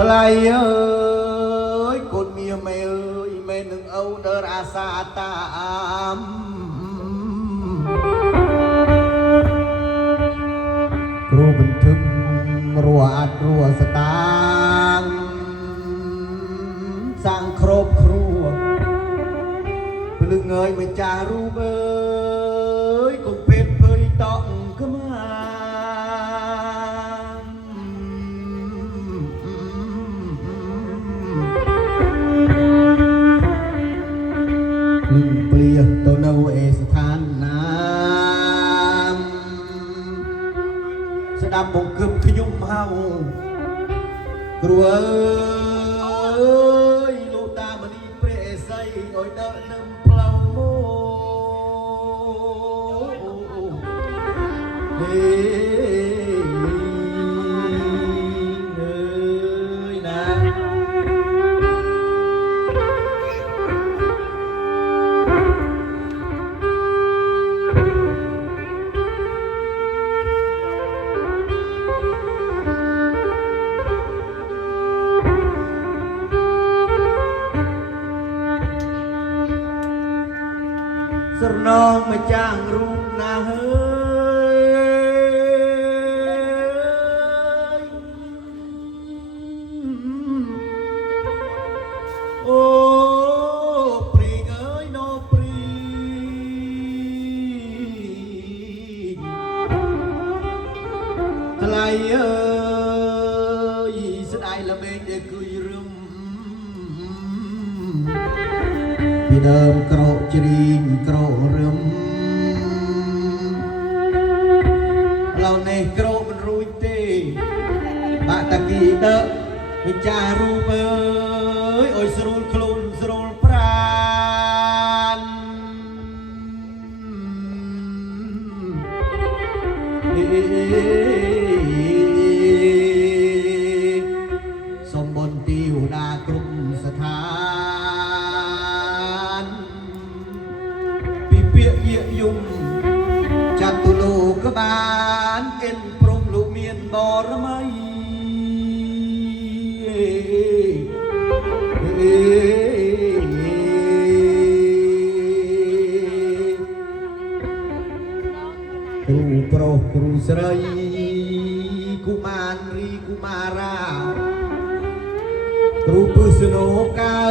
ថ្លៃអើយកូនមៀមេអើយមេនឹងអូនដើរអាសាតាមគ្រូបន្ទឹមរួអាត់រួស្តាងសាំងគ្របគ្រួភ្លឹងអើយម្ចាស់រូបអើយកុំពេតភើយតក់ក្មាពលាទៅនៅឯស្ថានណាស្ដាប់បង្កឹបខ្ញុំហៅគ្រូអើយលោកតាមនីព្រះអេសីឲ្យដើរនឹមផ្លូវមកហេអើយណាស្រណងម្ចាស់រូបណាហើយអូព្រីងអើយណូព្រីថ្លៃអើយស្ដាយល្បែងដែលគួយរឹមពីដើមក្រោកជ្រីងក្រោករឹមឡូវនេះក្រោកមិនរួចទេបាក់តាគីដើម្ចាស់រូបអើយអើយស្រួលខ្លួនស្រួលប្រាណសំបុនទីវតាគ្រប់ស្ថានពីពាក្យយាកយំចាត់ទុលោកបានអិនព្រមលោកមានបរមីគ្រូប្រុសគ្រូស្រីកុមាររីកុមារាគ្រូពឹសណូកើ